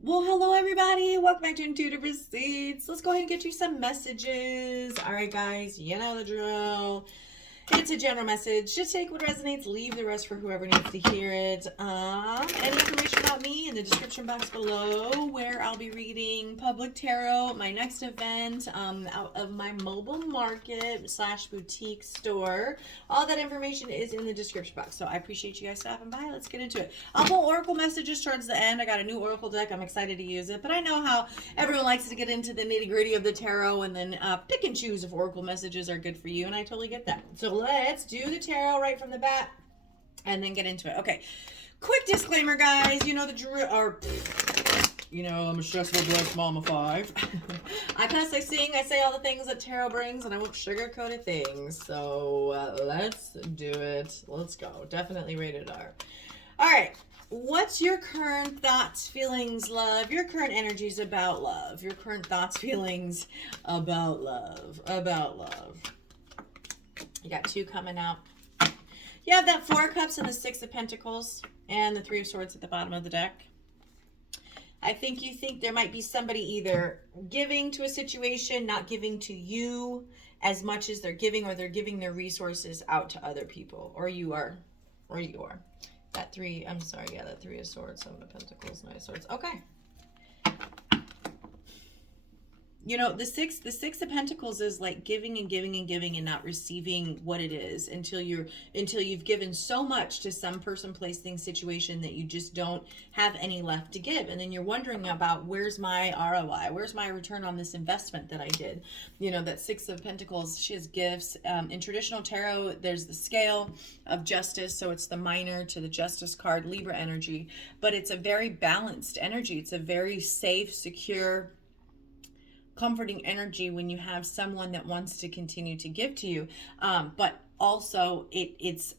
Well, hello everybody. Welcome back to Intuitive Receipts. Let's go ahead and get you some messages. All right, guys, you know the drill. It's a general message. Just take what resonates, leave the rest for whoever needs to hear it. Any information about me in the description box below, where I'll be reading public tarot, my next event, out of my mobile market / boutique store. All that information is in the description box. So I appreciate you guys stopping by. Let's get into it. I'll pull oracle messages towards the end. I got a new oracle deck. I'm excited to use it, but I know how everyone likes to get into the nitty gritty of the tarot and then pick and choose if oracle messages are good for you, and I totally get that. So let's do the tarot right from the bat and then get into it. Okay, quick disclaimer, guys. You know the drill, or you know, I'm a stressful black mama 5. I cuss, I sing, I say all the things that tarot brings, and I won't sugarcoat a thing. So let's do it. Let's go. Definitely rated R. All right. What's your current thoughts, feelings, love? Your current energies about love. Your current thoughts, feelings about love. About love. You got 2 coming out. You have that 4 of Cups and the 6 of Pentacles and the 3 of Swords at the bottom of the deck. I think you think there might be somebody either giving to a situation, not giving to you as much as they're giving, or they're giving their resources out to other people, or you are. That 3, I'm sorry, yeah, that 3 of Swords, 7 of Pentacles, 9 of Swords. Okay. You know, the six of Pentacles is like giving and giving and giving and not receiving what it is until you've given so much to some person, place, thing, situation that you just don't have any left to give. And then you're wondering about, where's my ROI? Where's my return on this investment that I did? You know, that 6 of Pentacles, she has gifts. In traditional tarot, there's the scale of justice. So it's the minor to the justice card, Libra energy, but it's a very balanced energy. It's a very safe, secure, comforting energy when you have someone that wants to continue to give to you, but also it's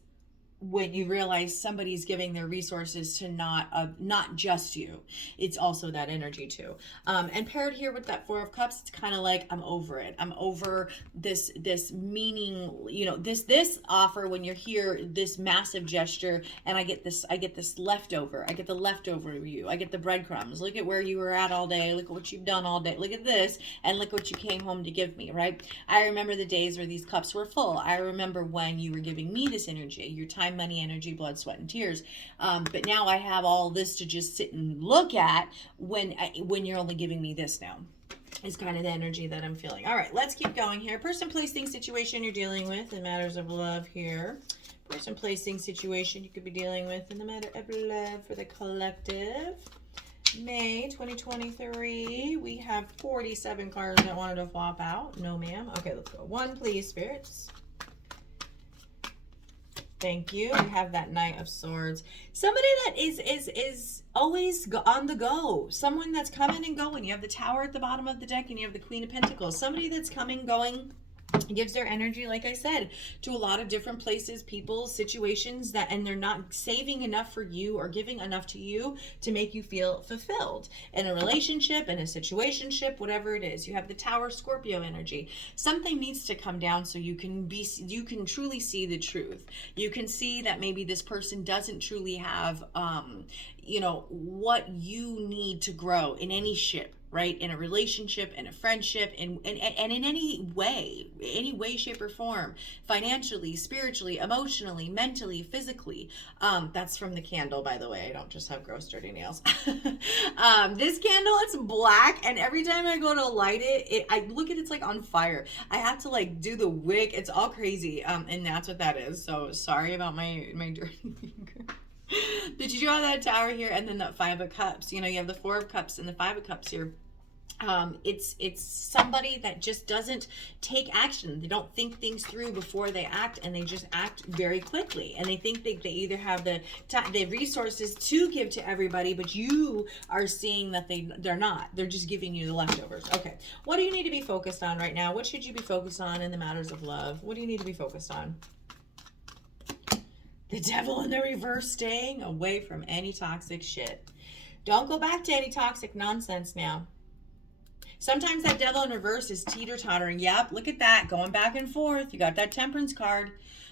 when you realize somebody's giving their resources to not just you, it's also that energy too. And paired here with that 4 of Cups, it's kind of like, I'm over it. I'm over this meaning, you know, this offer when you're here, this massive gesture, and I get this leftover. I get the leftover of you. I get the breadcrumbs. Look at where you were at all day. Look at what you've done all day. Look at this, and look what you came home to give me, right? I remember the days where these cups were full. I remember when you were giving me this energy, your time, money, energy, blood, sweat, and tears. But now I have all this to just sit and look at when you're only giving me this now. Is kind of the energy that I'm feeling. All right, let's keep going here. Person, place, thing, situation you're dealing with in matters of love here. Person, place, thing, situation you could be dealing with in the matter of love for the collective. May 2023. We have 47 cards that wanted to flop out. No, ma'am. Okay, let's go. 1, please, spirits. Thank you. We have that Knight of Swords. Somebody that is always on the go. Someone that's coming and going. You have the Tower at the bottom of the deck, and you have the Queen of Pentacles. Somebody that's coming, going, gives their energy, like I said, to a lot of different places, people, situations, that, and they're not saving enough for you or giving enough to you to make you feel fulfilled in a relationship, in a situationship, whatever it is. You have the Tower, Scorpio energy. Something needs to come down so you can truly see the truth. You can see that maybe this person doesn't truly have you know, what you need to grow in any ship, right? In a relationship, in a friendship, and in any way, shape, or form, financially, spiritually, emotionally, mentally, physically. That's from the candle, by the way. I don't just have gross, dirty nails. This candle, it's black, and every time I go to light it, I look at it's like on fire. I have to like do the wick. It's all crazy, and that's what that is. So sorry about my dirty finger. Did you draw that Tower here, and then that 5 of Cups? You know, you have the 4 of Cups and the 5 of Cups here. It's somebody that just doesn't take action. They don't think things through before they act, and they just act very quickly. And they think they either have the resources to give to everybody, but you are seeing that they're not. They're just giving you the leftovers. Okay, what do you need to be focused on right now? What should you be focused on in the matters of love? What do you need to be focused on? The Devil in the reverse, staying away from any toxic shit. Don't go back to any toxic nonsense now. Sometimes that Devil in reverse is teeter-tottering. Yep, look at that, going back and forth. You got that Temperance card.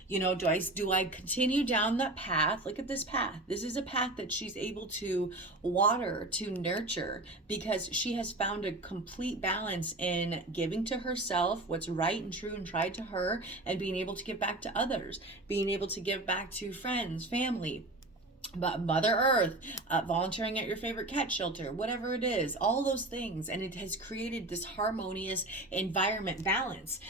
You know, do I continue down that path? Look at this path. This is a path that she's able to water, to nurture, because she has found a complete balance in giving to herself what's right and true and tried to her, and being able to give back to others, being able to give back to friends, family, Mother Earth, volunteering at your favorite cat shelter, whatever it is, all those things. And it has created this harmonious environment balance.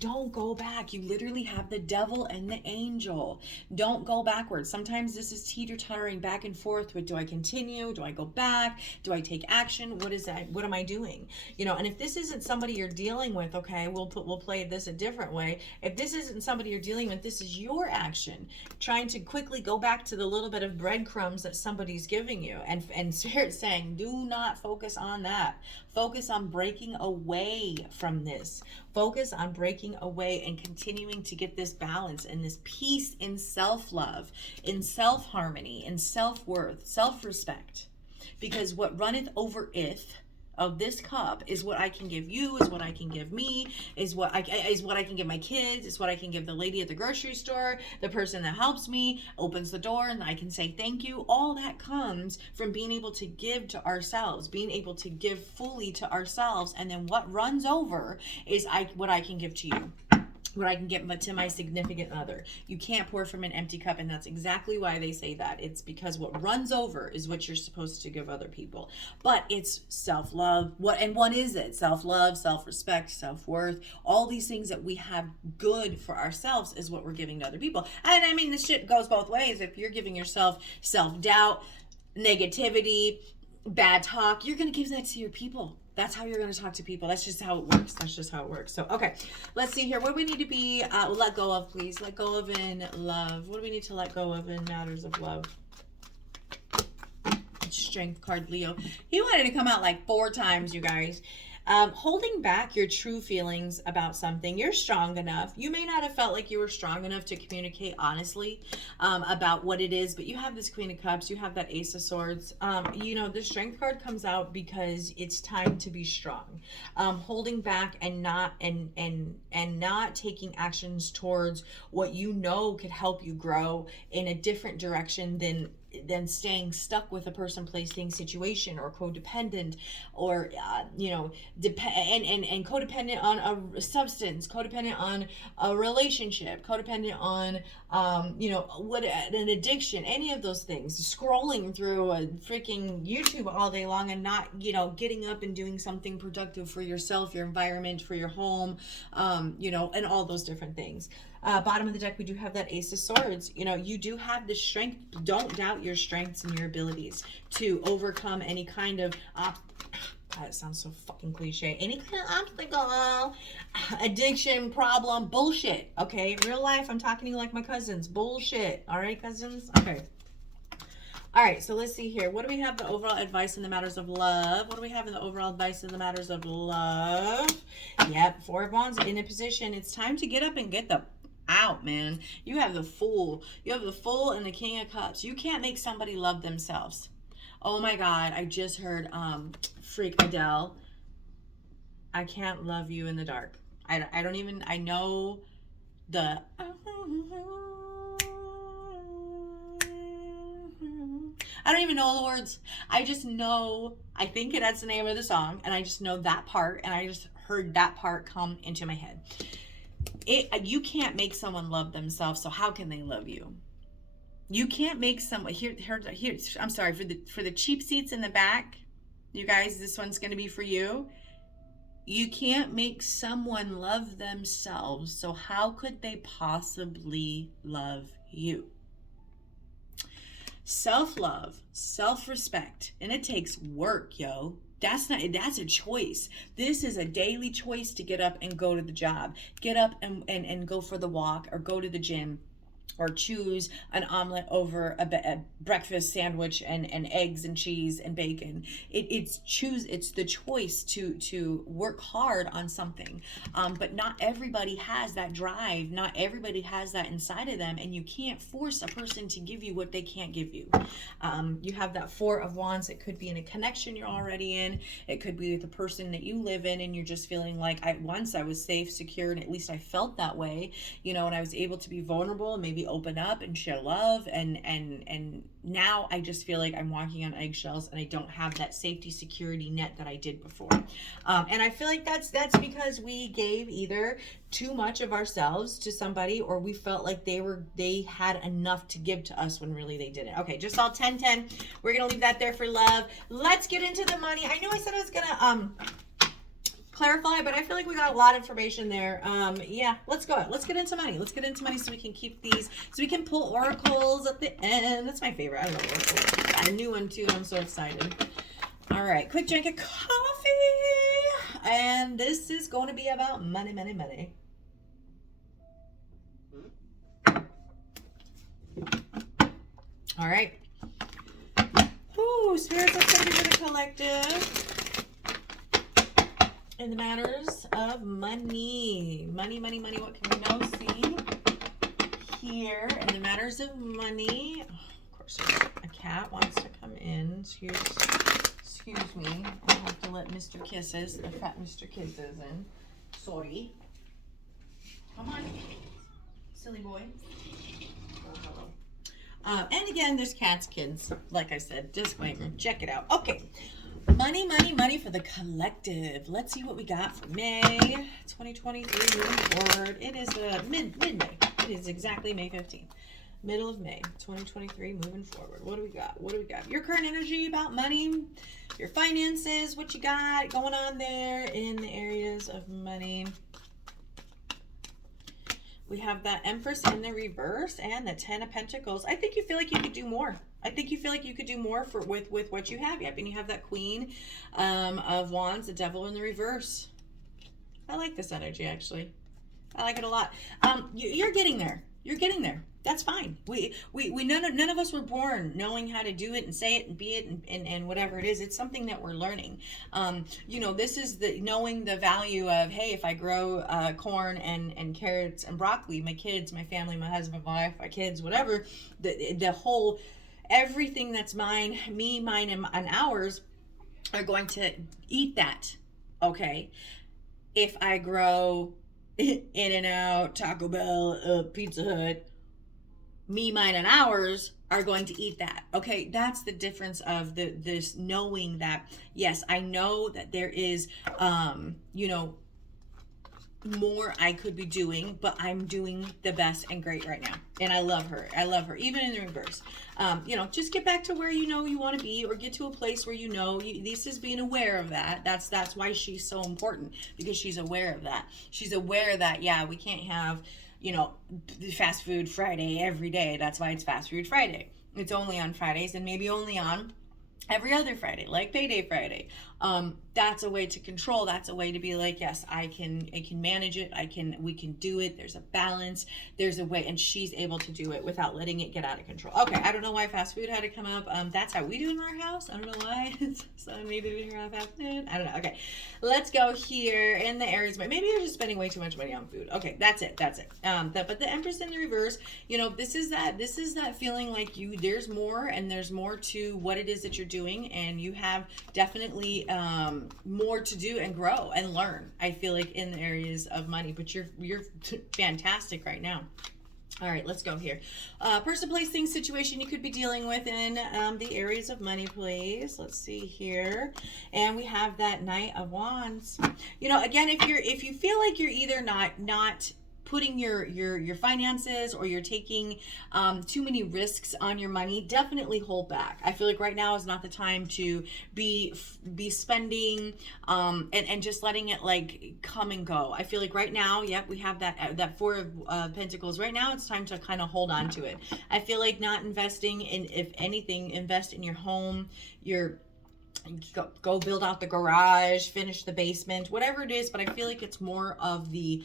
Don't go back. You literally have the devil and the angel. Don't go backwards. Sometimes this is teeter-tottering back and forth with, do I continue? Do I go back? Do I take action? What is that? What am I doing? You know, and if this isn't somebody you're dealing with, okay, we'll play this a different way. If this isn't somebody you're dealing with, this is your action. Trying to quickly go back to the little bit of breadcrumbs that somebody's giving you, and Spirit saying, do not focus on that. Focus on breaking away from this. Focus on breaking away and continuing to get this balance and this peace in self-love, in self-harmony, in self-worth, self-respect. Because what runneth overeth of this cup is what I can give you, is what I can give me, is what I can give my kids, is what I can give the lady at the grocery store, the person that helps me, opens the door, and I can say thank you. All that comes from being able to give to ourselves, being able to give fully to ourselves, and then what runs over is what I can give to you, what I can get to my significant other. You can't pour from an empty cup, and that's exactly why they say that. It's because what runs over is what you're supposed to give other people. But it's self-love. What is it? Self-love, self-respect, self-worth. All these things that we have good for ourselves is what we're giving to other people. And I mean, this shit goes both ways. If you're giving yourself self-doubt, negativity, bad talk, you're going to give that to your people. That's how you're going to talk to people. That's just how it works. That's just how it works. So, okay, let's see here. What do we need to be let go of, please? Let go of in love. What do we need to let go of in matters of love? Strength card, Leo. He wanted to come out like 4 times, you guys. Holding back your true feelings about something. You're strong enough. You may not have felt like you were strong enough to communicate honestly about what it is, but you have this Queen of Cups, you have that Ace of Swords. You know, the Strength card comes out because it's time to be strong. Holding back and not taking actions towards what you know could help you grow in a different direction than staying stuck with a person, place, thing, situation, or codependent, or and codependent on a substance, codependent on a relationship, codependent on an addiction, any of those things. Scrolling through a freaking YouTube all day long and not getting up and doing something productive for yourself, your environment, for your home, and all those different things. Bottom of the deck, we do have that Ace of Swords. You do have the strength. Don't doubt your strengths and your abilities to overcome any kind of God, it sounds so fucking cliche. Any kind of obstacle, addiction, problem, bullshit. Okay, real life, I'm talking to you like my cousins. Bullshit. All right, cousins? Okay. All right, so let's see here. What do we have the overall advice in the matters of love? What do we have in the overall advice in the matters of love? Yep, 4 of Wands in a position. It's time to get up and get the out, man. You have the Fool. You have the Fool and the King of Cups. You can't make somebody love themselves. Oh my God, I just heard freak Adele. I can't love you in the dark. I know the I don't even know the words. I just know, I think that's the name of the song, and I just know that part, and I just heard that part come into my head. You can't make someone love themselves, so how can they love you? You can't make someone here. I'm sorry for the cheap seats in the back, you guys. This one's going to be for you. You can't make someone love themselves, so how could they possibly love you? Self-love, self-respect, and it takes work, yo. That's a choice. This is a daily choice to get up and go to the job. Get up and go for the walk or go to the gym. or choose an omelet over a breakfast sandwich and eggs and cheese and bacon. It's the choice to work hard on something. But not everybody has that drive. Not everybody has that inside of them, and you can't force a person to give you what they can't give you. You have that Four of Wands. It could be in a connection you're already in. It could be with the person that you live in, and you're just feeling like, once I was safe, secure, and at least I felt that way, and I was able to be vulnerable and maybe open up and show love, and now I just feel like I'm walking on eggshells, and I don't have that safety security net that I did before. And I feel like that's because we gave either too much of ourselves to somebody, or we felt like they had enough to give to us when really they didn't. Okay, just all 10-10. We're gonna leave that there for love. Let's get into the money. I know I said I was gonna clarify, but I feel like we got a lot of information there. Yeah, let's go. Let's get into money. Let's get into money so we can keep these, so we can pull oracles at the end. That's my favorite. I love oracles. Got a new one too. I'm so excited. All right, quick drink of coffee, and this is going to be about money, money, money. All right. Ooh, spirits activity for the collective in the matters of money. Money, money, money. What can we now see here in the matters of money? Oh, of course, a cat wants to come in. Excuse me. I have to let Mr. Kisses, the fat Mr. Kisses, in. Sorry. Come on, silly boy. Oh, hello. And again, there's cats, kids. Like I said, disclaimer. Check it out. Okay. Money, money, money for the collective. Let's see what we got for May 2023 moving forward. It is mid-May. It is exactly May 15th. Middle of May 2023 moving forward. What do we got? What do we got? Your current energy about money, your finances, what you got going on there in the areas of money. We have that Empress in the reverse and the Ten of Pentacles. I think you feel like you could do more. I think you feel like you could do more with what you have. Yep, and you have that Queen of Wands, the Devil in the reverse. I like this energy, actually. I like it a lot. You're getting there. You're getting there. That's fine. We none of us were born knowing how to do it and say it and be it and whatever it is. It's something that we're learning. This is the knowing the value of, hey, if I grow corn and carrots and broccoli, my kids, my family, my husband, my wife, my kids, whatever, the whole, everything that's mine, me, mine, and ours are going to eat that. Okay. If I grow In-N-Out, Taco Bell, Pizza Hut, me, mine, and ours are going to eat that. Okay, that's the difference of this knowing that, yes, I know that there is, more I could be doing, but I'm doing the best and great right now. And I love her. I love her, even in the reverse. Just get back to where you want to be, or get to a place where this is being aware of that. That's why she's so important, because she's aware of that. She's aware that, yeah, we can't have, fast food Friday every day. That's why it's fast food Friday. It's only on Fridays, and maybe only on every other Friday, like payday Friday. That's a way to control. That's a way to be like, yes, I can manage it. We can do it. There's a balance. There's a way, and she's able to do it without letting it get out of control. Okay, I don't know why fast food had to come up. That's how we do in our house. I don't know why. So maybe we didn't have fast food. I don't know. Okay, let's go here in the areas. Maybe you're just spending way too much money on food. Okay, that's it. But the Empress in the reverse. This is that feeling like there's more, and there's more to what it is that you're doing, and you have definitely more to do and grow and learn. I feel like in the areas of money, but you're fantastic right now. All right, let's go here. Person, place, thing, situation you could be dealing with in the areas of money, please. Let's see here. And we have that Knight of Wands. Again, if you feel like you're either not putting your finances, or you're taking too many risks on your money, definitely hold back. I feel like right now is not the time to be spending and just letting it like come and go. I feel like right now, yep, we have that Four of Pentacles. Right now it's time to kind of hold on to it. I feel like not investing in, if anything, invest in your home, go build out the garage, finish the basement, whatever it is. But I feel like it's more of the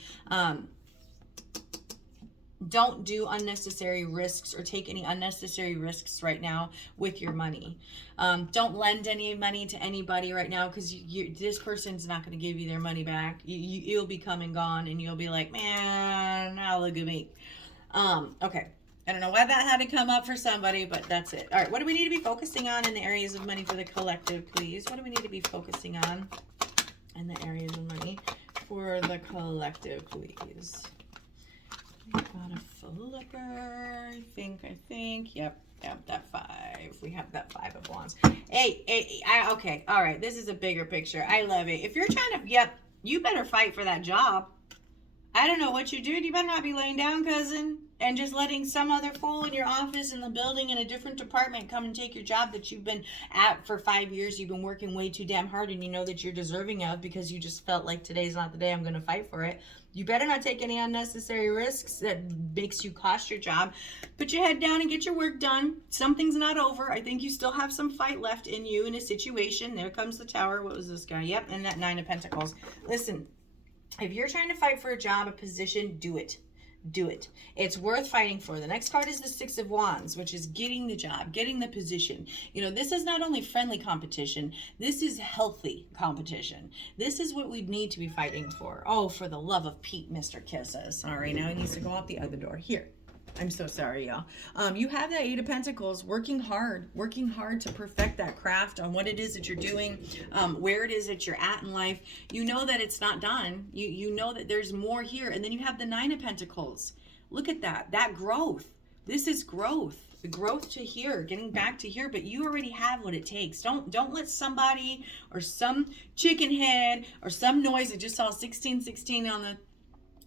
Don't do unnecessary risks or take any unnecessary risks right now with your money. Don't lend any money to anybody right now, because this person's not going to give you their money back. You'll be come and gone, and you'll be like, man, now look at me. Okay. I don't know why that had to come up for somebody, but that's it. All right. What do we need to be focusing on in the areas of money for the collective, please? What do we need to be focusing on in the areas of money for the collective, please? We got a flipper, I think. Yep, that 5. We have that 5 of wands. Okay, all right. This is a bigger picture. I love it. If you're trying to, you better fight for that job. I don't know what you're doing. You better not be laying down, cousin, and just letting some other fool in your office in the building in a different department come and take your job that you've been at for 5 years. You've been working way too damn hard, and you know that you're deserving of, because you just felt like today's not the day, I'm going to fight for it. You better not take any unnecessary risks that makes you cost your job. Put your head down and get your work done. Something's not over. I think you still have some fight left in you in a situation. There comes the Tower. What was this guy? Yep, and that 9 of Pentacles. Listen, if you're trying to fight for a job, a position, do it. Do it. It's worth fighting for. The next card is the 6 of Wands, which is getting the job, getting the position. You know, this is not only friendly competition, this is healthy competition. This is what we need to be fighting for. Oh, for the love of Pete, Mr. Kisses. All right, now he needs to go out the other door. Here. I'm so sorry, y'all. You have that 8 of Pentacles, working hard to perfect that craft on what it is that you're doing, where it is that you're at in life. You know that it's not done. You know that there's more here. And then you have the 9 of Pentacles. Look at that growth. This is growth. The growth to here, getting back to here, but you already have what it takes. Don't let somebody or some chicken head or some noise. I just saw 1616 on the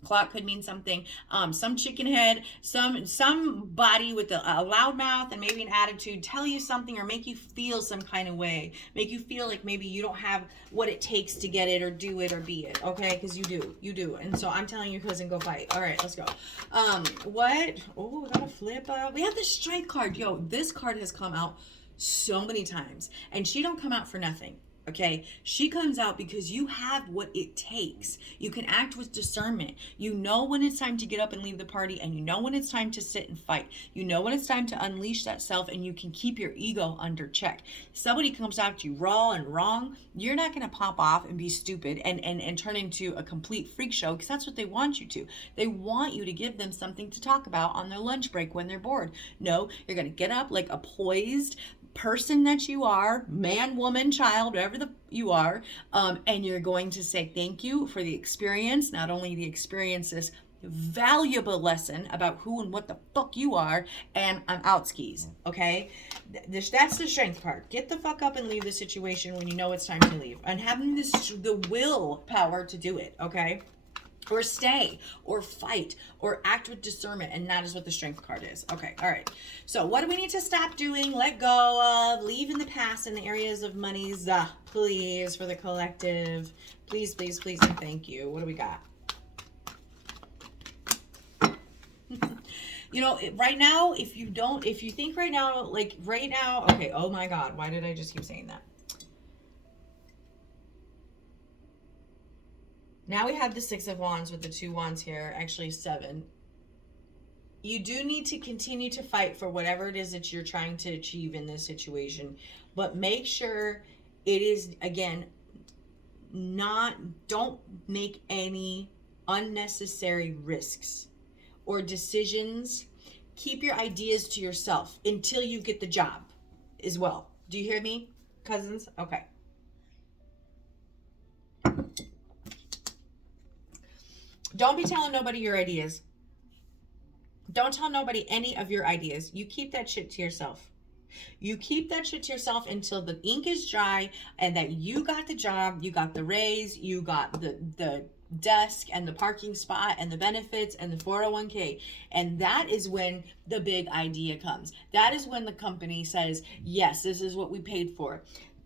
clock, could mean something. Some chicken head, somebody with a loud mouth and maybe an attitude tell you something or make you feel some kind of way. Make you feel like maybe you don't have what it takes to get it or do it or be it. Okay, because you do. And so I'm telling you, cousin, go fight. All right, let's go. What? Oh, we got a flip up. We have the Strength card. Yo, this card has come out so many times, and she don't come out for nothing. Okay, she comes out because you have what it takes. You can act with discernment. You know when it's time to get up and leave the party, and you know when it's time to sit and fight. You know when it's time to unleash that self, and you can keep your ego under check. Somebody comes after you raw and wrong, you're not going to pop off and be stupid and turn into a complete freak show, because that's what they want you to. They want you to give them something to talk about on their lunch break when they're bored. No, you're going to get up like a poised person that you are, man, woman, child, whatever you are, and you're going to say thank you for the experience. Not only the experience, this valuable lesson about who and what the fuck you are, and I'm out skis. Okay, that's the Strength part. Get the fuck up and leave the situation when you know it's time to leave, and having the willpower to do it. Okay, or stay, or fight, or act with discernment, and that is what the Strength card is. Okay, all right. So what do we need to stop doing, let go of, leave in the past in the areas of monies, please, for the collective? Please, please, please, and thank you. What do we got? You know, right now, if you think right now, okay, oh my God, why did I just keep saying that? Now we have the 6 of Wands with the 2 wands here, actually 7. You do need to continue to fight for whatever it is that you're trying to achieve in this situation, but make sure it is, again, don't make any unnecessary risks or decisions. Keep your ideas to yourself until you get the job as well. Do you hear me, cousins? Okay. Don't be telling nobody your ideas. Don't tell nobody any of your ideas. You keep that shit to yourself. You keep that shit to yourself until the ink is dry and that you got the job, you got the raise, you got the desk and the parking spot and the benefits and the 401k. And that is when the big idea comes. That is when the company says, yes, this is what we paid for.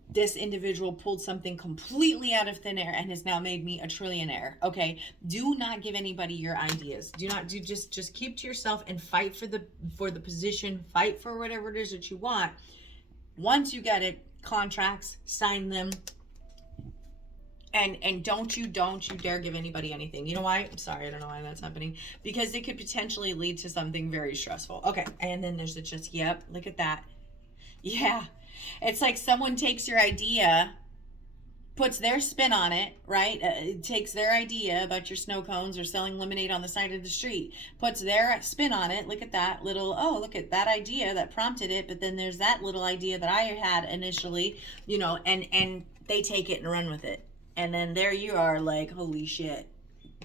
This individual pulled something completely out of thin air and has now made me a trillionaire. Okay, do not give anybody your ideas. Just keep to yourself and fight for the position. Fight for whatever it is that you want. Once you get it, contracts, sign them, And don't you dare give anybody anything. You know why? I'm sorry, I don't know why that's happening. Because it could potentially lead to something very stressful. Okay, and then there's the just, yep, look at that. Yeah. It's like someone takes your idea, puts their spin on it, right? It takes their idea about your snow cones or selling lemonade on the side of the street, puts their spin on it. Look at that little, oh, look at that idea that prompted it. But then there's that little idea that I had initially, and they take it and run with it. And then there you are, like, holy shit,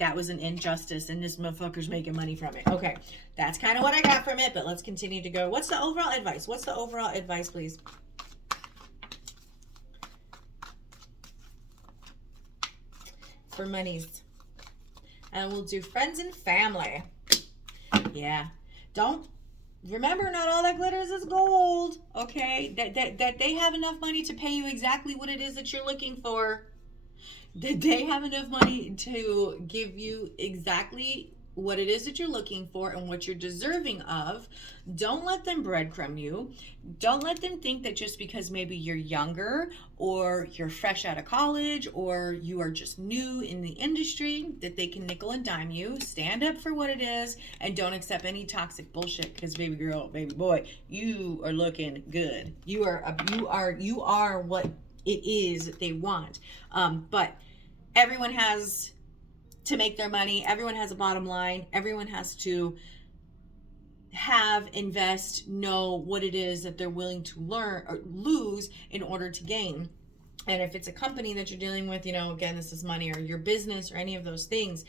that was an injustice and this motherfucker's making money from it. Okay, that's kind of what I got from it, but let's continue to go. What's the overall advice? What's the overall advice, please? For monies. And we'll do friends and family. Yeah. Don't remember, not all that glitters is gold. Okay? That they have enough money to pay you exactly what it is that you're looking for. That they have enough money to give you exactly what it is that you're looking for and what you're deserving of. Don't let them breadcrumb you. Don't let them think that just because maybe you're younger or you're fresh out of college or you are just new in the industry that they can nickel and dime you. Stand up for what it is and don't accept any toxic bullshit, because baby girl, baby boy, you are looking good. You are what it is that they want. But everyone has to make their money. Everyone has a bottom line. Everyone has to invest, know what it is that they're willing to learn or lose in order to gain. And if it's a company that you're dealing with, again, this is money, or your business or any of those things,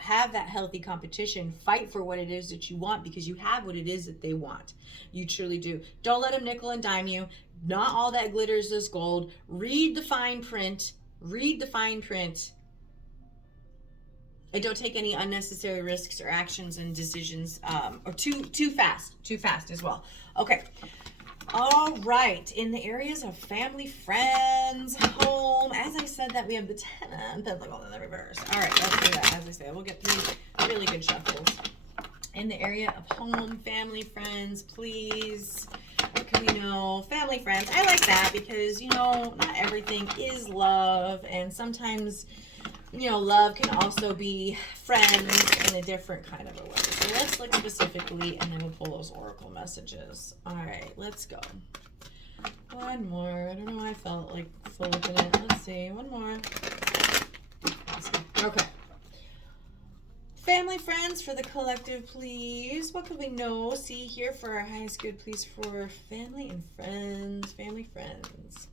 have that healthy competition. Fight for what it is that you want, because you have what it is that they want. You truly do. Don't let them nickel and dime you. Not all that glitters is gold. Read the fine print. Read the fine print. And don't take any unnecessary risks or actions and decisions, or too fast as well. Okay. All right. In the areas of family, friends, home, as I said that we have the 10 of Pentacles in the reverse. All right, let's do that. As I say, we'll get 3 really good shuffles. In the area of home, family, friends, please. What can we know? Family, friends. I like that because, not everything is love. And sometimes, love can also be friends in a different kind of a way. So let's look specifically, and then we'll pull those oracle messages. All right, let's go. One more. I don't know why I felt like flipping it. Let's see. One more. Okay. Family, friends for the collective, please. What can we know? See here for our highest good, please, for family and friends. Family, friends.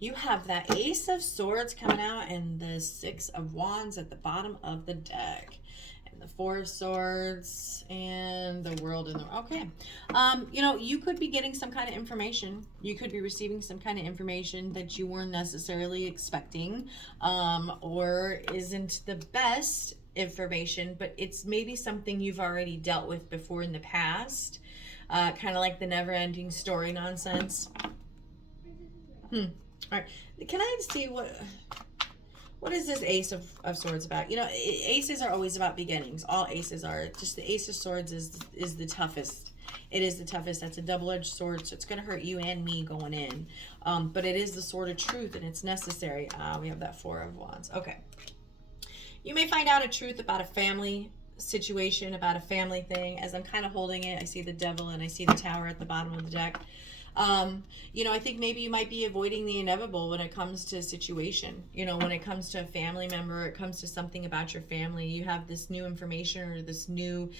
You have that Ace of Swords coming out and the 6 of Wands at the bottom of the deck. And the 4 of Swords and the World in the... Okay. You could be getting some kind of information. You could be receiving some kind of information that you weren't necessarily expecting, or isn't the best information, but it's maybe something you've already dealt with before in the past. Kind of like the never-ending story nonsense. All right, can I see what is this Ace of Swords about? Aces are always about beginnings. All aces are. Just the Ace of Swords is the toughest. It is the toughest. That's a double-edged sword, so it's going to hurt you and me going in. But it is the sword of truth, and it's necessary. We have that 4 of Wands. Okay. You may find out a truth about a family situation, about a family thing. As I'm kind of holding it, I see the Devil and I see the Tower at the bottom of the deck. I think maybe you might be avoiding the inevitable when it comes to a situation. When it comes to a family member, it comes to something about your family. You have this new information or this new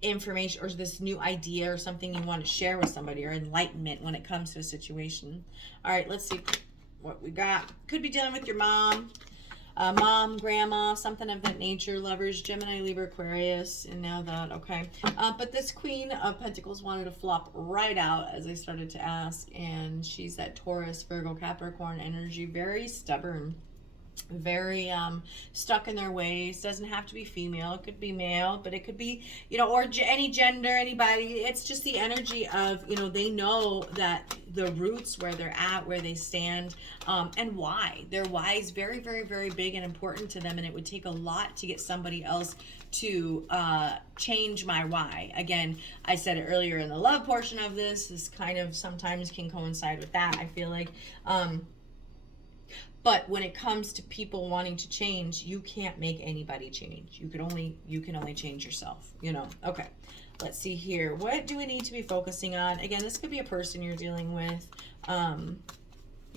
information or this new idea or something you want to share with somebody, or enlightenment when it comes to a situation. All right, let's see what we got. Could be dealing with your mom. Mom, grandma, something of that nature, lovers, Gemini, Libra, Aquarius, and now that, okay. But this Queen of Pentacles wanted to flop right out as I started to ask, and she's that Taurus, Virgo, Capricorn energy, very stubborn. very stuck in their ways. Doesn't have to be female, it could be male, but it could be, or any gender, anybody. It's just the energy of, they know that the roots, where they're at, where they stand, and why their why is very, very, very big and important to them, and it would take a lot to get somebody else to change my why. Again, I said it earlier in the love portion of this kind of sometimes can coincide with that, I feel like. But when it comes to people wanting to change, you can't make anybody change. You can only change yourself, Okay. Let's see here. What do we need to be focusing on? Again, this could be a person you're dealing with.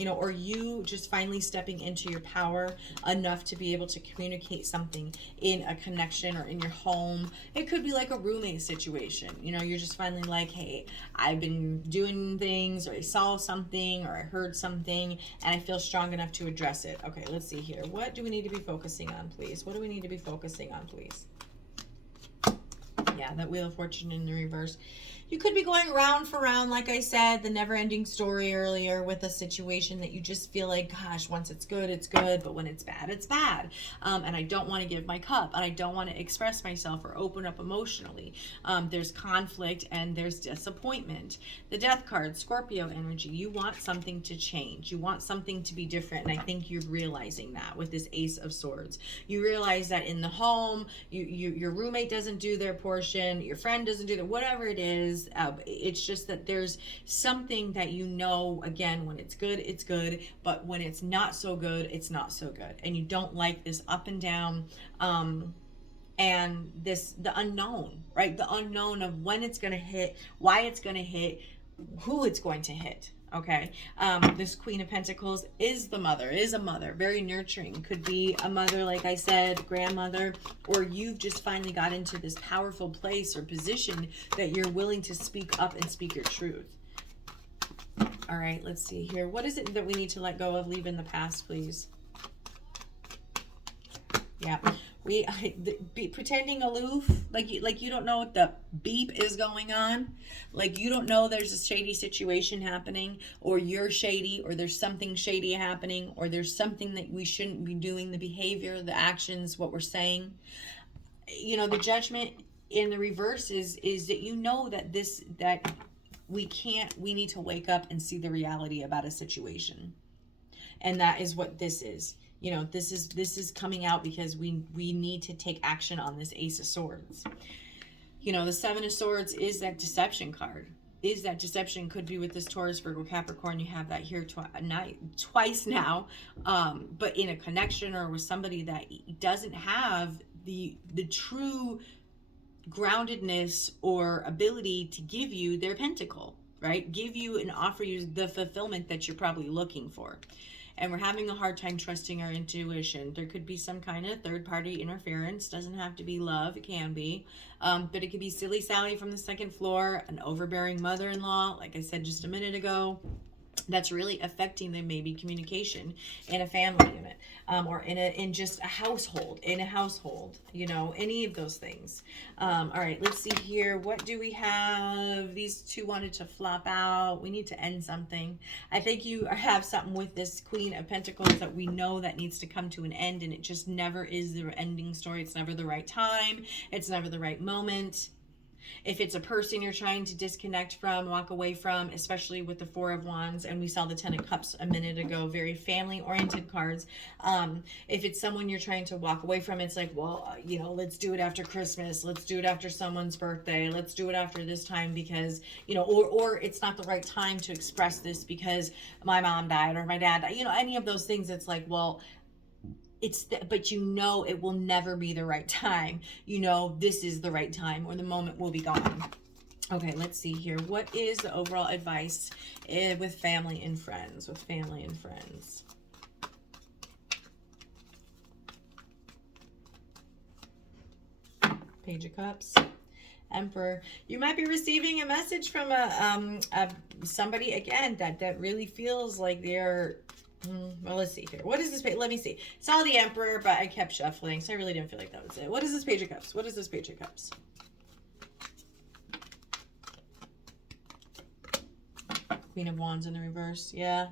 Or you just finally stepping into your power enough to be able to communicate something in a connection or in your home. It could be like a roommate situation. You're just finally like, hey, I've been doing things, or I saw something, or I heard something, and I feel strong enough to address it. Okay, let's see here. What do we need to be focusing on, please? What do we need to be focusing on, please? Yeah, that Wheel of Fortune in the reverse. You could be going round for round, like I said, the never-ending story earlier, with a situation that you just feel like, gosh, once it's good, but when it's bad, it's bad. And I don't want to give my cup, and I don't want to express myself or open up emotionally. There's conflict and there's disappointment. The Death card, Scorpio energy. You want something to change. You want something to be different, and I think you're realizing that with this Ace of Swords. You realize that in the home, your roommate doesn't do their portion, your friend doesn't do their, whatever it is. It's just that there's something that again, when it's good, but when it's not so good, it's not so good. And you don't like this up and down, and the unknown, right? The unknown of when it's going to hit, why it's going to hit, who it's going to hit. Okay. This Queen of Pentacles is a mother, very nurturing. Could be a mother, like I said, grandmother, or you've just finally got into this powerful place or position that you're willing to speak up and speak your truth. All right, let's see here. What is it that we need to let go of, leave in the past, please? Yeah. Be pretending aloof, like you don't know what the beep is going on, like you don't know there's a shady situation happening, or you're shady, or there's something shady happening, or there's something that we shouldn't be doing, the behavior, the actions, what we're saying. The Judgment in the reverse is that we need to wake up and see the reality about a situation, and that is what this is. This is coming out because we need to take action on this Ace of Swords. The Seven of Swords is that deception card. Could be with this Taurus, Virgo, Capricorn. You have that here twice now, but in a connection or with somebody that doesn't have the true groundedness or ability to give you their pentacle, right? Give you and offer you the fulfillment that you're probably looking for. And we're having a hard time trusting our intuition. There could be some kind of third-party interference. Doesn't have to be love. It can be. But it could be silly Sally from the second floor, an overbearing mother-in-law, like I said just a minute ago, that's really affecting the maybe communication in a family unit, or in just a household, any of those things. All right, let's see here. What do we have? These two wanted to flop out. We need to end something. I think you have something with this Queen of Pentacles that we know that needs to come to an end, and it just never is the ending story. It's never the right time. It's never the right moment. If it's a person you're trying to disconnect from, walk away from, especially with the Four of Wands, and we saw the Ten of Cups a minute ago, very family-oriented cards. If it's someone you're trying to walk away from, it's like, well, let's do it after Christmas. Let's do it after someone's birthday. Let's do it after this time because, or it's not the right time to express this because my mom died or my dad died. Any of those things, it's like, well, but it will never be the right time. This is the right time, or the moment will be gone. Okay, let's see here. What is the overall advice with family and friends? Page of Cups, Emperor. You might be receiving a message from somebody again that really feels like they're. Well, let's see here. What is this page? Let me see. Saw the Emperor, but I kept shuffling, so I really didn't feel like that was it. What is this Page of Cups? Queen of Wands in the reverse. Yeah.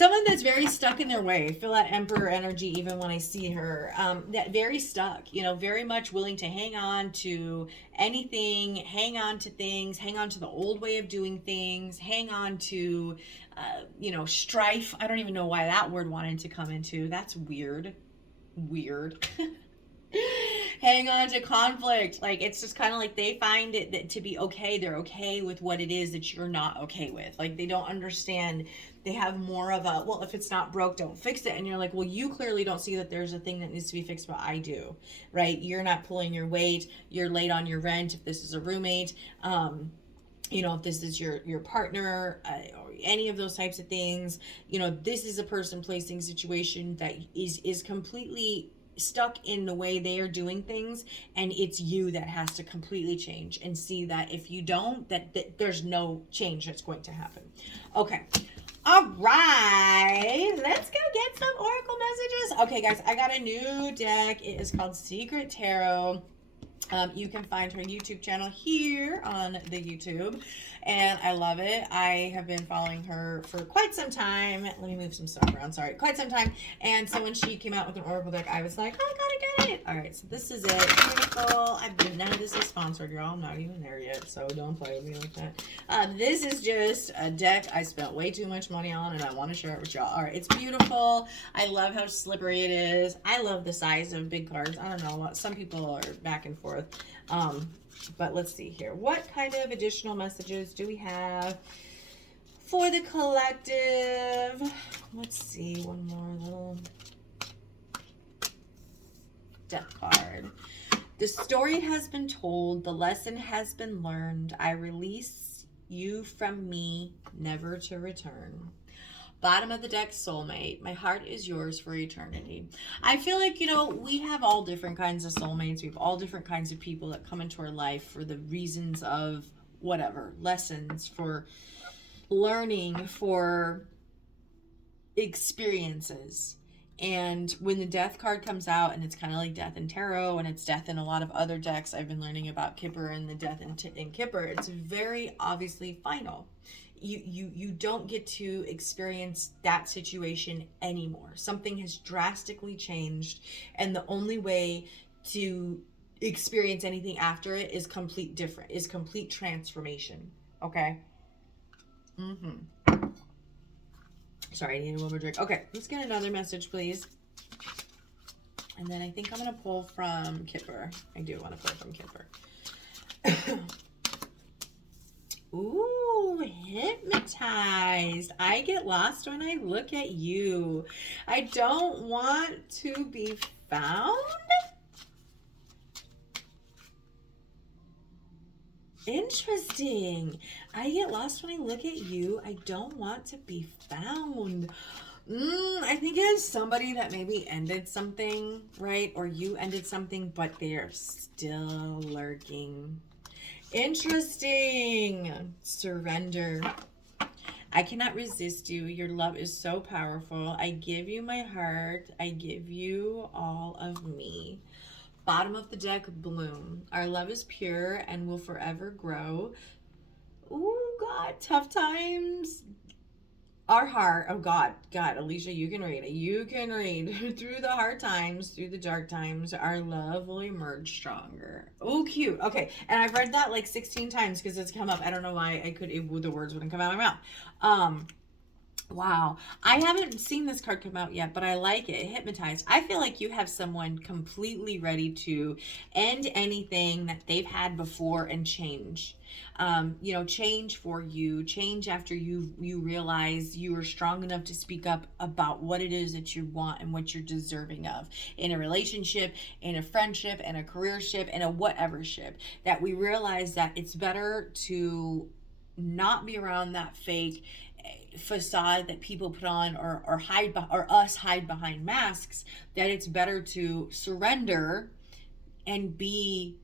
Someone that's very stuck in their way. I feel that emperor energy even when I see her. That very stuck, you know, very much willing to hang on to anything, hang on to things, hang on to the old way of doing things, hang on to, you know, strife. I don't even know why that word wanted to come into. That's weird. Weird. Hang on to conflict. Like, it's just kind of like they find it that to be okay. They're okay with what it is that you're not okay with. Like, they don't understand. They have more of a, well, if it's not broke, don't fix it. And you're like, well, you clearly don't see that there's a thing that needs to be fixed, but I do, right? You're not pulling your weight. You're late on your rent if this is a roommate. You know, if this is your partner, or any of those types of things, you know, this is a person, place, thing, situation that is completely stuck in the way they are doing things, and it's you that has to completely change and see that if you don't, that there's no change that's going to happen. Okay. All right, let's go get some oracle messages. Okay, guys, I got a new deck. It is called Secret Tarot. You can find her YouTube channel here on the YouTube, and I love it. I have been following her for quite some time. Let me move some stuff around. Sorry, quite some time. And so when she came out with an oracle deck, I was like, I gotta get it. All right, so this is it. Beautiful. None of this is sponsored, y'all. I'm not even there yet, so don't play with me like that. This is just a deck I spent way too much money on, and I want to share it with y'all. All right, it's beautiful. I love how slippery it is. I love the size of big cards. I don't know. Some people are back and forth. But let's see here. What kind of additional messages do we have for the collective? Let's see. One more little death card. The story has been told. The lesson has been learned. I release you from me, never to return. Bottom of the deck, soulmate. My heart is yours for eternity. I feel like, you know, we have all different kinds of soulmates. We have all different kinds of people that come into our life for the reasons of whatever, lessons, for learning, for experiences. And when the death card comes out, and it's kind of like death in tarot, and it's death in a lot of other decks, I've been learning about Kipper and the death in Kipper, it's very obviously final. You don't get to experience that situation anymore. Something has drastically changed, and the only way to experience anything after it is complete transformation. Okay? Sorry, I needed one more drink. Okay, let's get another message, please. And then I think I'm going to pull from Kipper. I do want to pull from Kipper. Ooh, hypnotized. I get lost when I look at you. I don't want to be found. Interesting. I get lost when I look at you. I don't want to be found. I think it is somebody that maybe ended something, right? Or you ended something, but they are still lurking. Interesting. Surrender. I cannot resist you. Your love is so powerful. I give you my heart. I give you all of me. Bottom of the deck, bloom. Our love is pure and will forever grow. Ooh, God, tough times. Our heart, oh God, Alicia, you can read it. You can read. Through the hard times, through the dark times, our love will emerge stronger. Oh, cute. Okay, and I've read that like 16 times because it's come up. I don't know why the words wouldn't come out of my mouth. Wow. I haven't seen this card come out yet, but I like it. Hypnotized. I feel like you have someone completely ready to end anything that they've had before and change. You know, change for you, change after you realize you are strong enough to speak up about what it is that you want and what you're deserving of in a relationship, in a friendship, in a careership, in a whatever ship, that we realize that it's better to not be around that fake facade that people put on or hide or us hide behind masks, that it's better to surrender and be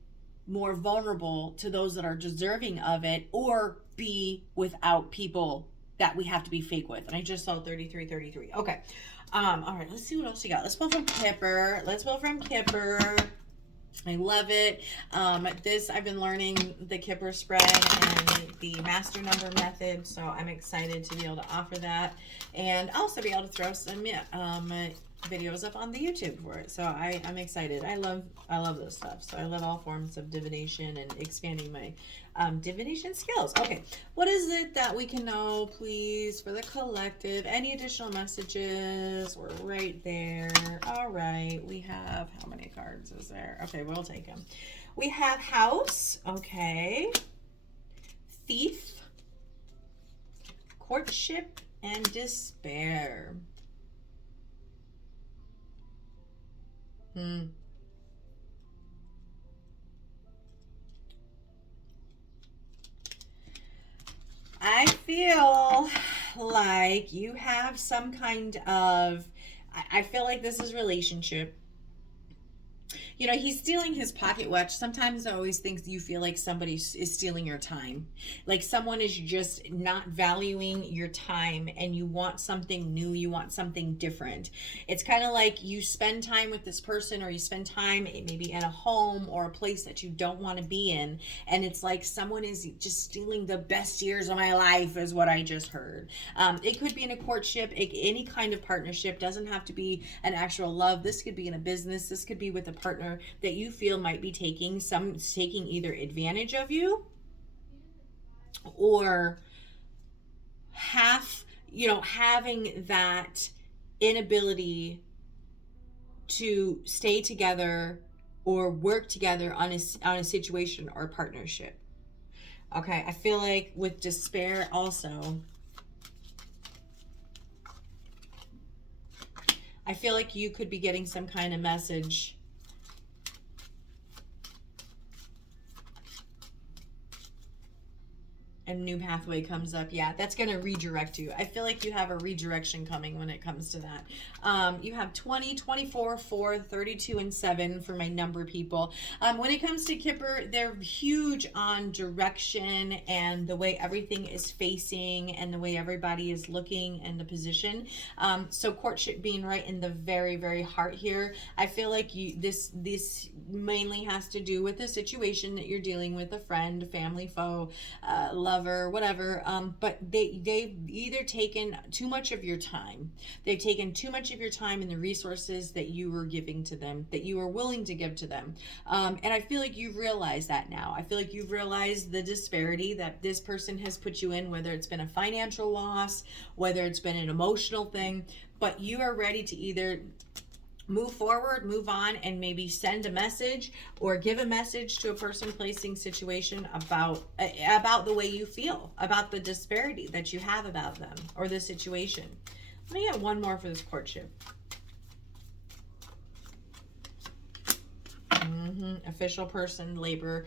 more vulnerable to those that are deserving of it, or be without people that we have to be fake with. And I just saw 33. Okay. All right, let's see what else you got. Let's pull from Kipper. I love it. This, I've been learning the Kipper spread and the master number method, so I'm excited to be able to offer that and also be able to throw some videos up on the YouTube for it. So I'm excited. I love this stuff. So I love all forms of divination and expanding my divination skills. Okay, what is it that we can know, please, for the collective? Any additional messages? We're right there. All right, we have, how many cards is there? Okay, we'll take them. We have House, okay, Thief, Courtship, and Despair. I feel like you have some kind of, I feel like this is relationship. You know, he's stealing his pocket watch. Sometimes I always think you feel like somebody is stealing your time. Like someone is just not valuing your time and you want something new, you want something different. It's kind of like you spend time with this person or you spend time maybe in a home or a place that you don't want to be in. And it's like someone is just stealing the best years of my life is what I just heard. It could be in a courtship, any kind of partnership. Doesn't have to be an actual love. This could be in a business. This could be with a partner that you feel might be taking either advantage of you or having that inability to stay together or work together on a situation or partnership. Okay, I feel like with despair also, I feel like you could be getting some kind of message and new pathway comes up. Yeah, that's going to redirect you. I feel like you have a redirection coming when it comes to that. You have 20, 24, 4, 32, and 7 for my number people. When it comes to Kipper, they're huge on direction and the way everything is facing and the way everybody is looking and the position. So courtship being right in the very, very heart here. I feel like this mainly has to do with the situation that you're dealing with, a friend, family, foe, lover, whatever, but they've either taken too much of your time. They've taken too much of your time and the resources that you were giving to them, that you were willing to give to them. And I feel like you've realized that now. I feel like you've realized the disparity that this person has put you in, whether it's been a financial loss, whether it's been an emotional thing, but you are ready to either move forward, move on, and maybe send a message or give a message to a person, placing, situation about the way you feel, about the disparity that you have about them or the situation. Let me get one more for this courtship. Official person, labor,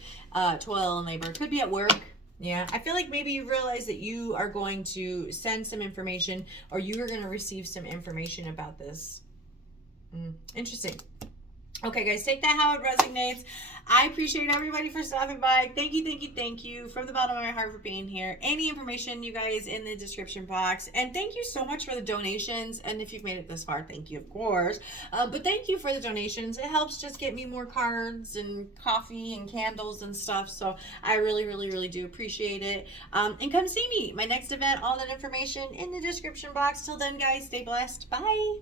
toil and labor. Could be at work. Yeah, I feel like maybe you realize that you are going to send some information or you are going to receive some information about this. Interesting. Okay, guys, take that how it resonates. I appreciate everybody for stopping by. Thank you, thank you, thank you from the bottom of my heart for being here. Any information, you guys, in the description box. And thank you so much for the donations. And if you've made it this far, thank you, of course. But thank you for the donations. It helps just get me more cards and coffee and candles and stuff. So I really, really, really do appreciate it. And come see me. My next event, all that information in the description box. Till then, guys, stay blessed. Bye.